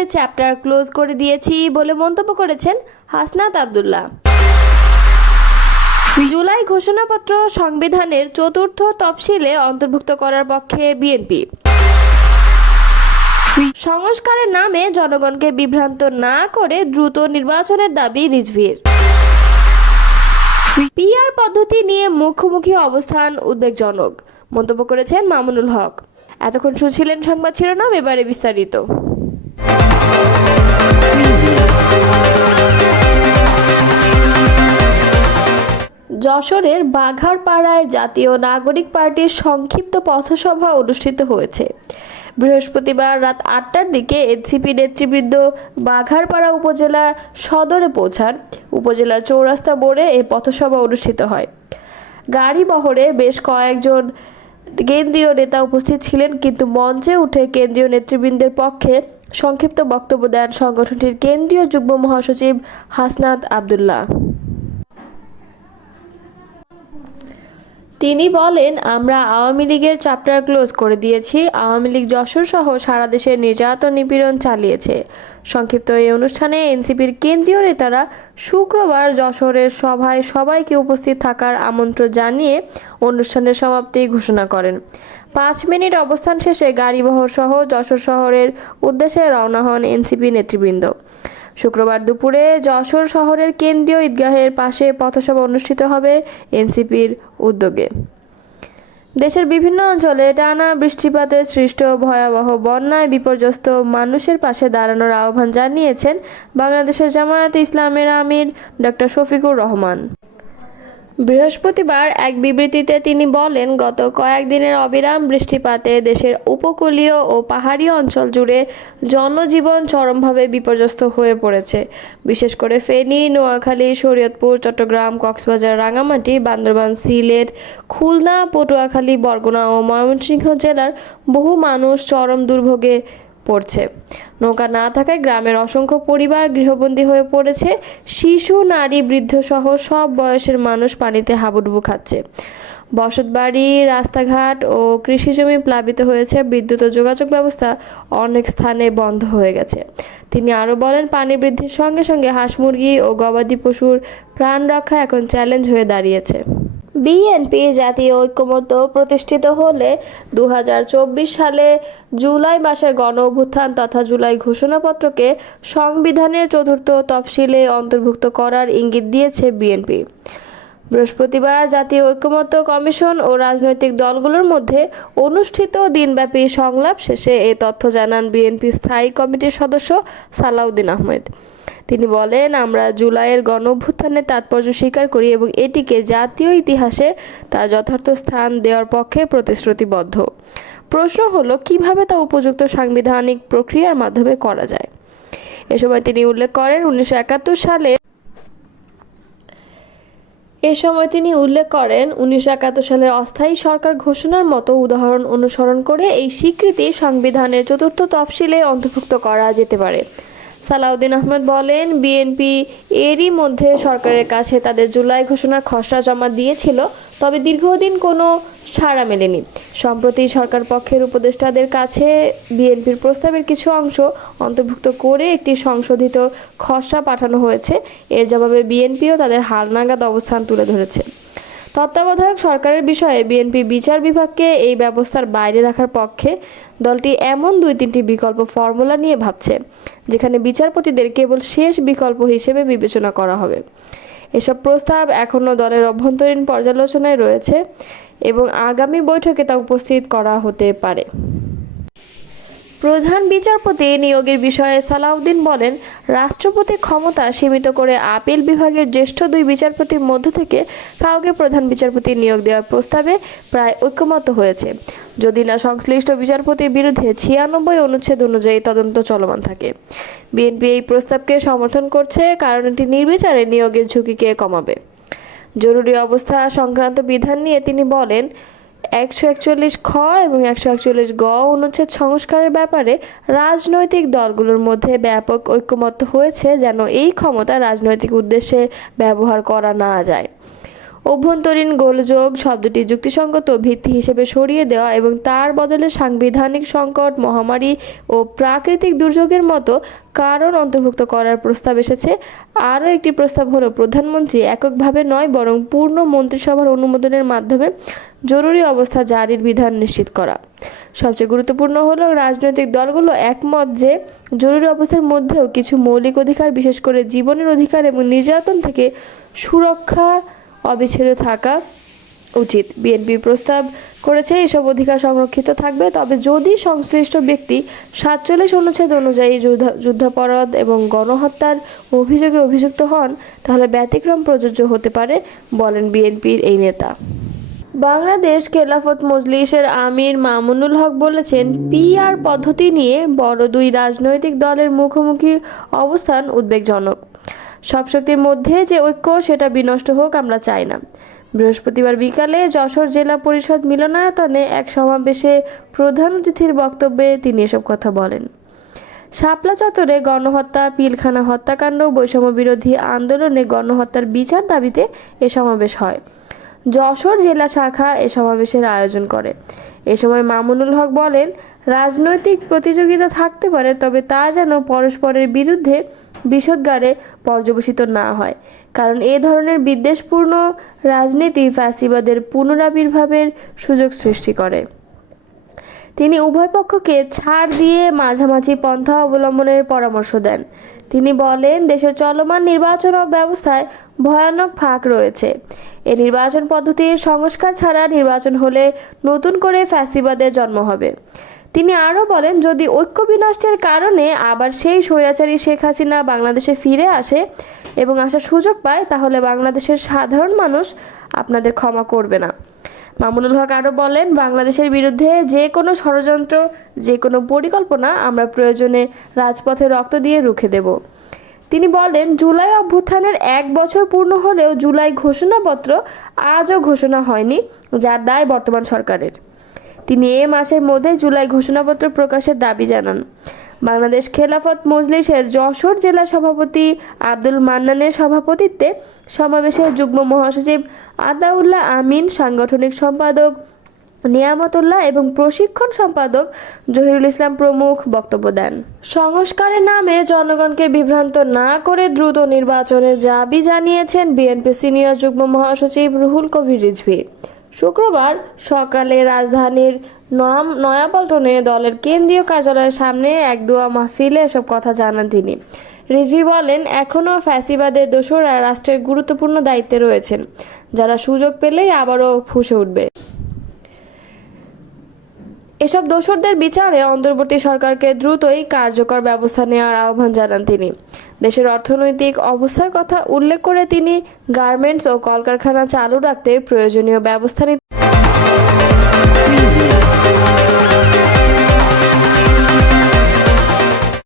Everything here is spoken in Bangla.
লীগের চ্যাপ্টার ক্লোজ করে দিয়েছি বলে মন্তব্য করেছেন হাসনাত আব্দুল্লাহ। জুলাই ঘোষণাপত্র সংবিধানের চতুর্থ তফসিলে অন্তর্ভুক্ত করার পক্ষে বিএনপি। সংস্কারের নামে জনগণকে বিভ্রান্ত না করে দ্রুত নির্বাচনের দাবি রিজভীর। পিআর পদ্ধতি নিয়ে মুখোমুখি অবস্থান উদ্বেগজনক মন্তব্য করেছেন মামুনুল হক। এতক্ষণ শুনছিলেন সংবাদ শিরোনাম, এবারে বিস্তারিত। যশোরের বাঘারপাড়ায় জাতীয় নাগরিক পার্টির সংক্ষিপ্ত পথসভা অনুষ্ঠিত হয়েছে। বৃহস্পতিবার রাত ৮টার দিকে এনসিপি নেতৃবৃন্দ বাঘারপাড়া উপজেলা সদরে পৌঁছান। উপজেলার চৌরাস্তা মোড়ে এই পথসভা অনুষ্ঠিত হয়। গাড়ি বহরে বেশ কয়েকজন কেন্দ্রীয় নেতা উপস্থিত ছিলেন, কিন্তু মঞ্চে উঠে কেন্দ্রীয় নেতৃবৃন্দের পক্ষে সংক্ষিপ্ত বক্তব্য দেন সংগঠনটির কেন্দ্রীয় যুগ্ম মহাসচিব হাসনাত আব্দুল্লাহ। তিনি বলেন, আমরা আওয়ামী লীগের চ্যাপ্টার ক্লোজ করে দিয়েছি। আওয়ামী লীগ যশোর সহ সারা দেশে নির্যাতন নিপীড়ন চালিয়েছে। সংক্ষিপ্ত এই অনুষ্ঠানে এনসিপির কেন্দ্রীয় নেতারা শুক্রবার যশোরের সভায় সবাইকে উপস্থিত থাকার আমন্ত্রণ জানিয়ে অনুষ্ঠানের সমাপ্তি ঘোষণা করেন। 5 মিনিট অবস্থান শেষে গাড়িবহর সহ যশোর শহরের উদ্দেশ্যে রওনা হন এনসিপি নেতৃবৃন্দ। শুক্রবার দুপুরে যশোর শহরের কেন্দ্রীয় ঈদগাহের পাশে পথসভা অনুষ্ঠিত হবে এনসিপির উদ্যোগে। দেশের বিভিন্ন অঞ্চলে টানা বৃষ্টিপাতে সৃষ্ট ভয়াবহ বন্যায় বিপর্যস্ত মানুষের পাশে দাঁড়ানোর আহ্বান জানিয়েছেন বাংলাদেশের জামায়াতে ইসলামের আমির ডক্টর শফিকুর রহমান। বৃহস্পতিবার এক বিবৃতিতে তিনি বলেন, গত কয়েকদিনের অবিরাম বৃষ্টিপাতে দেশের উপকূলীয় ও পাহাড়ি অঞ্চল জুড়ে জনজীবন চরমভাবে বিপর্যস্ত হয়ে পড়েছে। বিশেষ করে ফেনী, নোয়াখালী, শরীয়তপুর, চট্টগ্রাম, কক্সবাজার, রাঙামাটি, বান্দরবান, সিলেট, খুলনা, পটুয়াখালী, বরগুনা ও ময়মনসিংহ জেলার বহু মানুষ চরম দুর্ভোগে পড়ছে। নৌকা না থাকায় গ্রামের অসংখ্য পরিবার গৃহবন্দী হয়ে পড়েছে। শিশু, নারী, বৃদ্ধ সহ সব বয়সের মানুষ পানিতে হাবুডুবু খাচ্ছে। বসতবাড়ি, রাস্তাঘাট ও কৃষিজমি প্লাবিত হয়েছে। বিদ্যুৎ ও যোগাযোগ ব্যবস্থা অনেক স্থানে বন্ধ হয়ে গেছে। তিনি আরও বলেন, পানি বৃদ্ধির সঙ্গে সঙ্গে হাঁস, মুরগি ও গবাদি পশুর প্রাণ রক্ষা এখন চ্যালেঞ্জ হয়ে দাঁড়িয়েছে। বিএনপি জাতীয় ঐক্যমত্য প্রতিষ্ঠিত হলে 2024 সালে জুলাই মাসের গণ অভ্যুত্থান তথা জুলাই ঘোষণাপত্রকে সংবিধানের চতুর্থ তফসিলে অন্তর্ভুক্ত করার ইঙ্গিত দিয়েছে বিএনপি। বৃহস্পতিবার জাতীয় ঐক্যমত্য কমিশন ও রাজনৈতিক দলগুলোর মধ্যে অনুষ্ঠিত দিনব্যাপী সংলাপ শেষে এ তথ্য জানান বিএনপি স্থায়ী কমিটির সদস্য সালাউদ্দিন আহমেদ। তিনি বলেন, আমরা জুলাইয়ের গণঅভ্যুত্থানের তাৎপর্য স্বীকার করি এবং এটিকে জাতীয় ইতিহাসে তার যথার্থ স্থান দেওয়ার পক্ষে প্রতিশ্রুতিবদ্ধ। প্রশ্ন হলো, কিভাবে তা উপযুক্ত সাংবিধানিক প্রক্রিয়ার মাধ্যমে করা যায়। এ সময় তিনি উল্লেখ করেন 1971 সালের অস্থায়ী সরকার ঘোষণার মতো উদাহরণ অনুসরণ করে এই স্বীকৃতি সংবিধানের চতুর্থ তফসিলে অন্তর্ভুক্ত করা যেতে পারে। সালাউদ্দিন আহমেদ বলেন, বিএনপি এরই মধ্যে সরকারের কাছে তাদের জুলাই ঘোষণার খসড়া জমা দিয়েছিল, তবে দীর্ঘদিন কোনো সাড়া মেলেনি। সম্প্রতি সরকার পক্ষের উপদেষ্টাদের কাছে বিএনপির প্রস্তাবের কিছু অংশ অন্তর্ভুক্ত করে একটি সংশোধিত খসড়া পাঠানো হয়েছে। এর জবাবে বিএনপিও তাদের হালনাগাদ অবস্থান তুলে ধরেছে। তত্ত্বাবধায়ক সরকারের বিষয়ে বিএনপি বিচার বিভাগকে এই ব্যবস্থার বাইরে রাখার পক্ষে। দলটি এমন 2-3টি বিকল্প ফর্মুলা নিয়ে ভাবছে, যেখানে বিচারপতিদের কেবল শেষ বিকল্প হিসেবে বিবেচনা করা হবে। এসব প্রস্তাব এখনও দলের অভ্যন্তরীণ পর্যালোচনায় রয়েছে এবং আগামী বৈঠকে তা উপস্থিত করা হতে পারে। প্রধান বিচারপতি নিয়োগের বিষয়ে সালাউদ্দিন বলেন, রাষ্ট্রপতির ক্ষমতা সীমিত করে আপিল বিভাগের জ্যেষ্ঠ 2 বিচারপতির মধ্য থেকে কাউকে প্রধান বিচারপতি নিয়োগ দেওয়ার প্রস্তাবে প্রায় ঐকমত্য হয়েছে, যদি না সংশ্লিষ্ট বিচারপতির বিরুদ্ধে 96 অনুচ্ছেদ অনুযায়ী তদন্ত চলমান থাকে। বিএনপি এই প্রস্তাবকে সমর্থন করছে কারণ এটি নির্বিচারে নিয়োগের ঝুঁকিকে কমাবে। জরুরি অবস্থা সংক্রান্ত বিধান নিয়ে তিনি বলেন, 141 খ এবং 141 গ অনুচ্ছেদ সংস্কারের ব্যাপারে রাজনৈতিক দলগুলোর মধ্যে ব্যাপক ঐকমত্য হয়েছে যেন এই ক্ষমতা রাজনৈতিক উদ্দেশ্যে ব্যবহার করা না যায়। অভ্যন্তরীণ গোলযোগ শব্দটি যুক্তিসঙ্গত ভিত্তি হিসেবে সরিয়ে দেওয়া এবং তার বদলে সাংবিধানিক সংকট, মহামারী ও প্রাকৃতিক দুর্যোগের মতো কারণ অন্তর্ভুক্ত করার প্রস্তাব এসেছে। আরও একটি প্রস্তাব হলো প্রধানমন্ত্রী এককভাবে নয় বরং পূর্ণ মন্ত্রিসভার অনুমোদনের মাধ্যমে জরুরি অবস্থা জারির বিধান নিশ্চিত করা। সবচেয়ে গুরুত্বপূর্ণ হলো রাজনৈতিক দলগুলো একমত যে জরুরি অবস্থার মধ্যেও কিছু মৌলিক অধিকার, বিশেষ করে জীবনের অধিকার এবং নির্যাতন থেকে সুরক্ষা অবিচ্ছেদ্য থাকা উচিত। বিএনপি প্রস্তাব করেছে এসব অধিকার সংরক্ষিত থাকবে, তবে যদি সংশ্লিষ্ট ব্যক্তি 47 অনুচ্ছেদ অনুযায়ী যুদ্ধাপরাধ এবং গণহত্যার অভিযোগে অভিযুক্ত হন তাহলে ব্যতিক্রম প্রযোজ্য হতে পারে, বলেন বিএনপির এই নেতা। বাংলাদেশ খেলাফত মজলিসের আমির মামুনুল হক বলেছেন, পিআর পদ্ধতি নিয়ে বড় দুই রাজনৈতিক দলের মুখোমুখি অবস্থান উদ্বেগজনক। সব শক্তির মধ্যে যে ঐক্য, সেটা বিনষ্ট হোক আমরা চাই না। বৃহস্পতিবার বিকালে যশোর জেলা পরিষদ মিলনায়তনে এক সমাবেশে প্রধান অতিথির বক্তব্যে তিনি এসব কথা বলেন। শাপলা চত্বরে গণহত্যা, পিলখানা হত্যাকাণ্ড, বৈষম্য বিরোধী আন্দোলনে গণহত্যার বিচার দাবিতে এ সমাবেশ হয়। যশোর জেলা শাখা এ সমাবেশের আয়োজন করে। এ সময় মামুনুল হক বলেন, রাজনৈতিক প্রতিযোগিতা থাকতে পারে, তবে তা যেন পরস্পরের বিরুদ্ধে বিষোদ্গারে পর্যবসিত না হয়, কারণ এ ধরনের বিদ্বেষপূর্ণ রাজনীতি ফ্যাসিবাদের পুনরাবির্ভাবের সুযোগ সৃষ্টি করে। তিনি উভয় পক্ষকে ছাড় দিয়ে মাঝামাঝি পন্থা অবলম্বনের পরামর্শ দেন। তিনি বলেন, দেশের চলমান নির্বাচন ব্যবস্থায় ভয়ানক ফাঁক রয়েছে। এই নির্বাচন পদ্ধতির সংস্কার ছাড়া নির্বাচন হলে নতুন করে ফ্যাসিবাদের জন্ম হবে। তিনি আরও বলেন, যদি ঐক্য বিনষ্টের কারণে আবার সেই স্বৈরাচারী শেখ হাসিনা বাংলাদেশে ফিরে আসে এবং আসার সুযোগ পায়, তাহলে বাংলাদেশের সাধারণ মানুষ আপনাদের ক্ষমা করবে না। মামুনুল হক আরও বলেন, বাংলাদেশের বিরুদ্ধে যে কোনো ষড়যন্ত্র, যে কোনো পরিকল্পনা আমরা প্রয়োজনে রাজপথে রক্ত দিয়ে রুখে দেব। তিনি বলেন, জুলাই অভ্যুত্থানের 1 বছর পূর্ণ হলেও জুলাই ঘোষণাপত্র আজও ঘোষণা হয়নি, যার দায় বর্তমান সরকারের। তিনি এ মাসের মধ্যে জুলাই ঘোষণাপত্র প্রকাশের দাবি জানান। বাংলাদেশ খেলাফত মজলিসের যশোর জেলা সভাপতি আব্দুল মান্নানের সভাপতিত্বে সমাবেশে যুগ্ম মহাসচিব আতাউল্লাহ আমিন, সাংগঠনিক সম্পাদক নিয়ামতুল্লাহ এবং প্রশিক্ষণ সম্পাদক জহিরুল ইসলাম প্রমুখ বক্তব্য দেন। সংস্কারের নামে জনগণকে বিভ্রান্ত না করে দ্রুত নির্বাচনের দাবি জানিয়েছেন বিএনপি সিনিয়র যুগ্ম মহাসচিব রুহুল কবির রিজভী। শুক্রবার সকালে রাজধানীর নয়াপল্টনে দলের কেন্দ্রীয় কার্যালয়ের সামনে এক দোয়া মাহফিলে এসব কথা জানান তিনি। রিজভী বলেন, এখনও ফ্যাসিবাদের দোসররা রাষ্ট্রের গুরুত্বপূর্ণ দায়িত্বে রয়েছেন, যারা সুযোগ পেলেই আবারও ফুঁসে উঠবে। এসব দোসরদের বিচারে অন্তর্বর্তী সরকারকে দ্রুতই কার্যকর ব্যবস্থা নেওয়ার আহ্বান জানান তিনি। দেশের অর্থনৈতিক অবস্থার কথা উল্লেখ করে তিনি গার্মেন্টস ও কলকারখানা চালু রাখতে প্রয়োজনীয় ব্যবস্থা নিতে